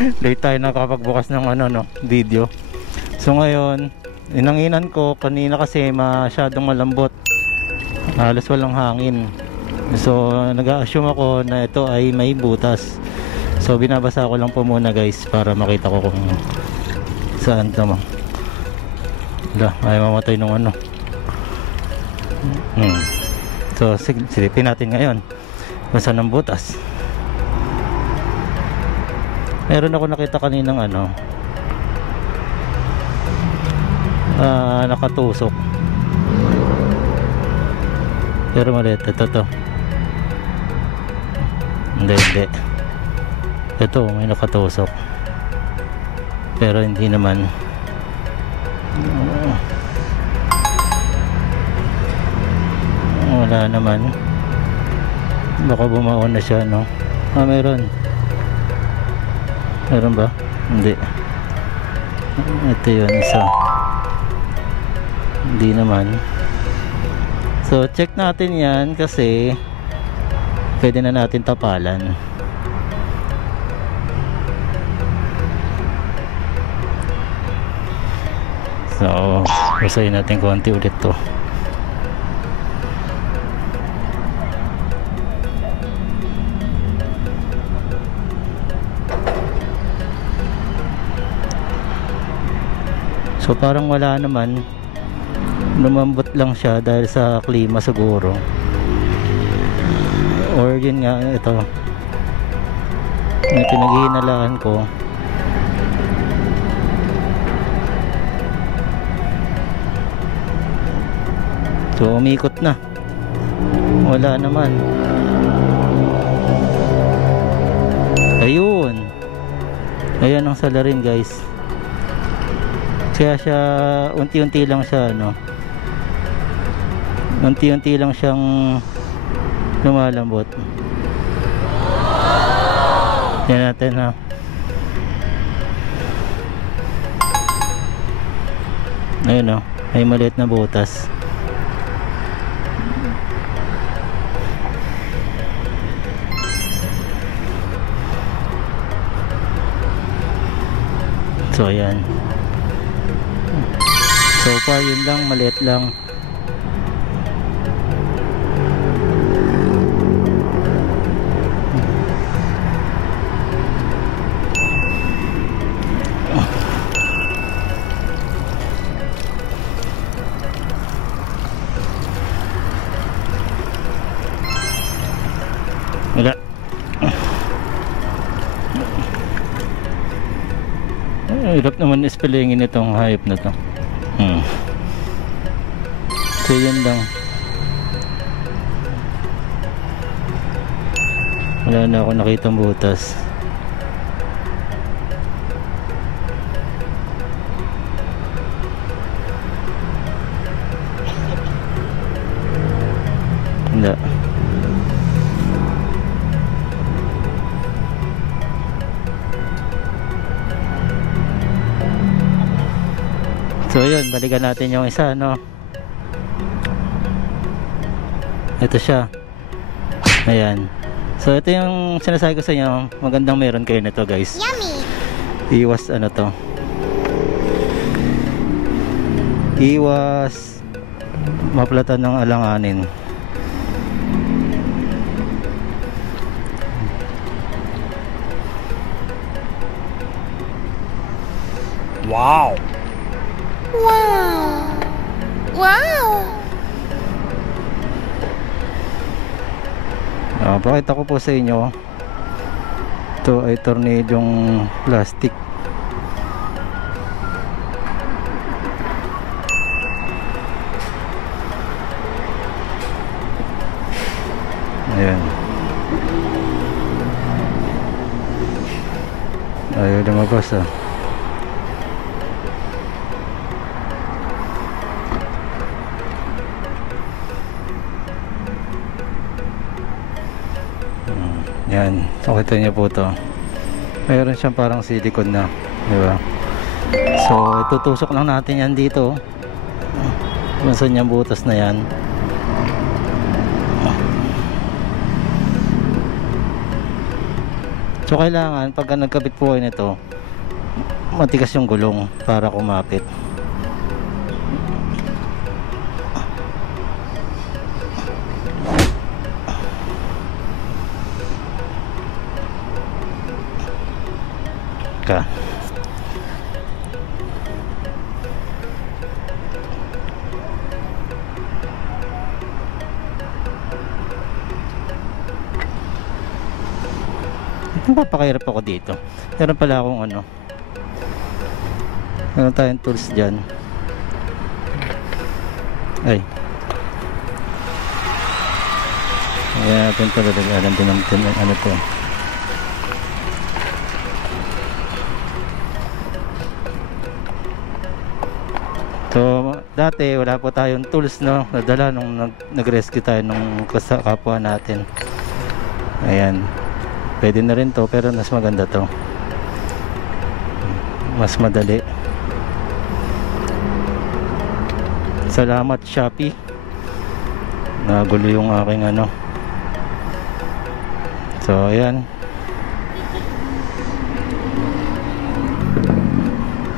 Late tayo nakapagbukas ng ano, no, video. So ngayon, inanginan ko kanina kasi masyadong malambot. Halos walang hangin. So nag-a-assume ako na ito ay may butas. So binabasa ko lang po muna guys para makita ko kung saan ito. Ay mamatay nung ano. So silipin natin ngayon kung saan ang butas. Meron ako nakita kaninang ano, nakatusok. Pero maliit. Ito. Hindi. Ito may nakatusok. Pero hindi naman. Wala naman. Baka bumaon na siya, no? Meron. Meron ba? Hindi. Ito yun, isa. Hindi naman. So check natin yan kasi pwede na natin tapalan. So usayin natin konti ulit to. So parang wala naman, lumambot lang siya dahil sa klima siguro, or yun nga, ito na pinaghihinalaan ko. So umikot na, wala naman. Ayun, ayan ang salarin guys. Kaya siya unti-unti lang siya, no, unti-unti lang siyang lumalambot. Yan natin, ha. Ayun, no, may maliit na butas. So ayan. So far yun lang, maliit lang. Wala. Hirap naman ispellingin itong hayop na to. So yan lang. Wala na ako nakitang butas. Wala. So yun, balikan natin yung isa, no. Ito siya. Ayan. So ito yung sinasabi ko sa inyo, magandang meron kayo nito guys. Yummy. Iwas ano to. Iwas maplatan ng alanganin. Wow. Wow. Wow. Pakita ko po sa inyo. Ito ay tornilyong plastic. Ayan. Ayaw lumabas, ah. Yan, so kita niyo po to. Mayroon siyang parang silicone na, di ba? So itutusok lang natin yan dito. Kung saan yung butas na yan. So kailangan pagka nagkabit po kayo nito, matigas yung gulong para kumapit. Ka. Napapakahirap ako dito. Meron pala akong ano, meron tayong tools dyan. Ay, ayan natin ito. Alam din natin ano to. So dati wala po tayong tools, no, nadala nung nag-rescue tayo nung kapwa natin. Ayan, pwede na rin to, pero mas maganda to, mas madali. Salamat Shopee, nagulo yung aking ano. So ayan,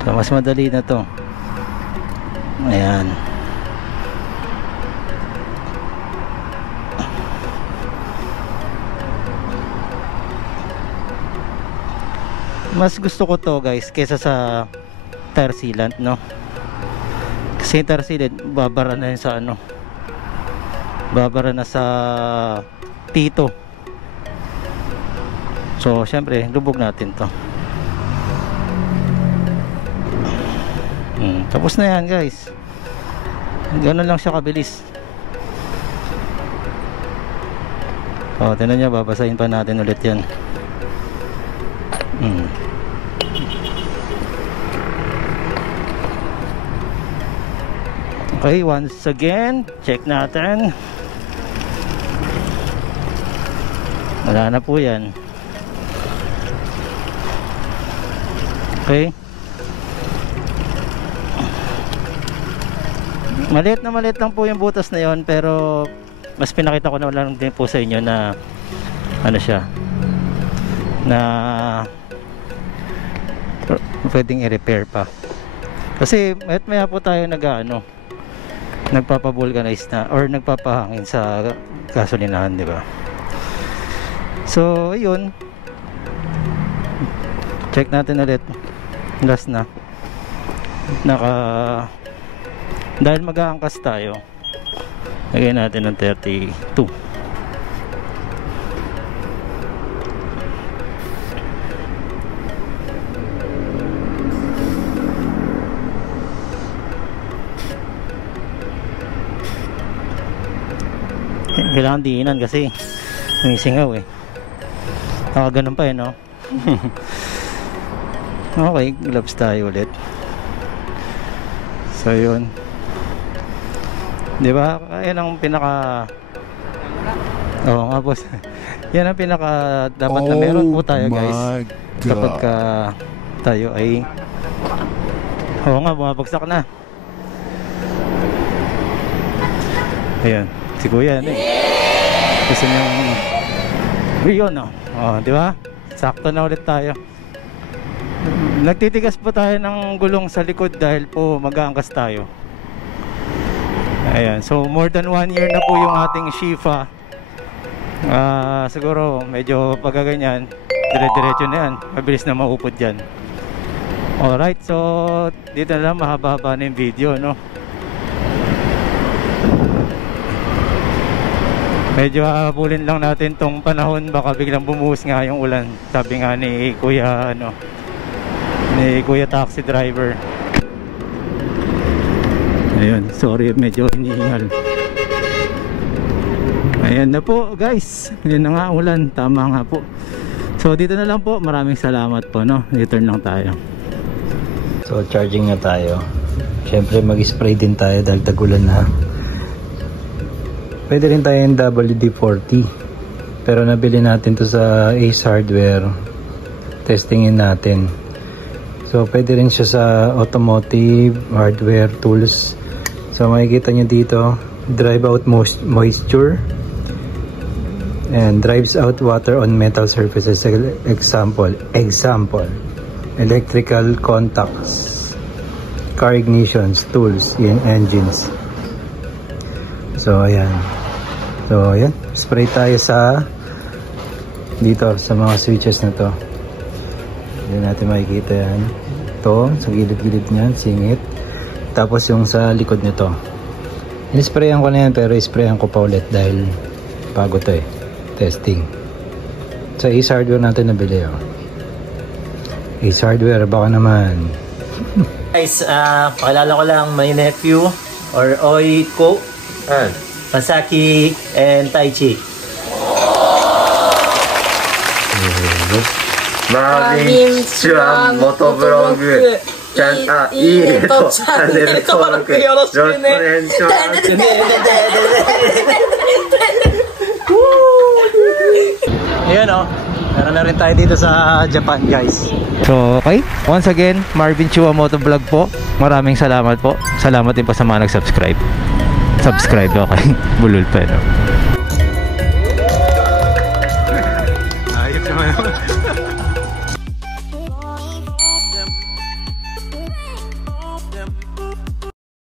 so mas madali na to. Ayan, mas gusto ko to guys kesa sa tire sealant, no? Kasi tire sealant babara na yun sa ano, babara na sa tito. So syempre lubog natin to. Tapos na yan guys, ganun lang siya kabilis. O tingnan nyo, babasahin pa natin ulit yan. Okay, once again, check natin. Wala na po yan. Okay, maliit lang po yung butas na yon, pero mas pinakita ko na lang din po sa inyo na ano siya, na pwedeng i-repair pa. Kasi maya po tayo nagpapa-vulcanize na or nagpapahangin sa gasolinahan, di ba? So yun, check natin ulit. Last na, dahil mag-aangkas tayo, lagyan natin ng 32. Kailangan diinan kasi may singaw eh. Ganun pa eh, no? Okay, gloves tayo ulit. So yun, di ba? Yan ang pinaka, oo nga boss. Yan ang pinaka dapat na meron po tayo guys, kapag tayo ay, oo nga, bumabagsak na. Ayan, si kuya gusto niyang yun, no? Di ba? Sakto na ulit tayo. Nagtitigas po tayo ng gulong sa likod dahil po mag-aangkas tayo. Ayan, so more than 1 year na po yung ating Shifa. Siguro medyo pagkaganyan, dire-diretso na yan, mabilis na maupod yan. Alright, so dito na lang, mahaba-haba na yung video, no? Medyo habulin lang natin tong panahon, baka biglang bumuhos nga yung ulan. Sabi nga ni Kuya Kuya taxi driver. Ayun, sorry, medyo inihingal. Ayan na po guys, yun na nga ulan, tama nga po. So dito na lang po, maraming salamat po, no? Return lang tayo. So charging na tayo. Syempre mag-spray din tayo dahil tagulan na. Pwede rin tayo yung WD-40, pero nabili natin to sa Ace Hardware. Testingin natin. So pwede rin siya sa automotive hardware tools. So makikita nyo dito, drive out moisture. And drives out water on metal surfaces. Example, electrical contacts, car ignitions, tools, engines. So ayan. Spray tayo sa dito sa mga switches na to. Hindi natin makikita yan. Ito, sa gilid-gilid niyan, singit. Tapos yung sa likod nito. Inisprayan ko na yan, pero isprayan ko pa ulit dahil bago to eh. Testing. Sa Ace Hardware natin nabili oh. Ace Hardware, baka naman. Guys, pakilala ko lang my nephew or Oi Ko, Masaki and Taichi. Marvin Chua Motovlog いいねとチャンネル登録よろしくね。Ayan o, meron na rin tayo dito sa Japan guys. So okay, once again, Marvin Chua Motovlog po. Maraming salamat po. Salamat din po sa mga nag-subscribe. Subscribe, okay. Bulol pa no. Ayos naman.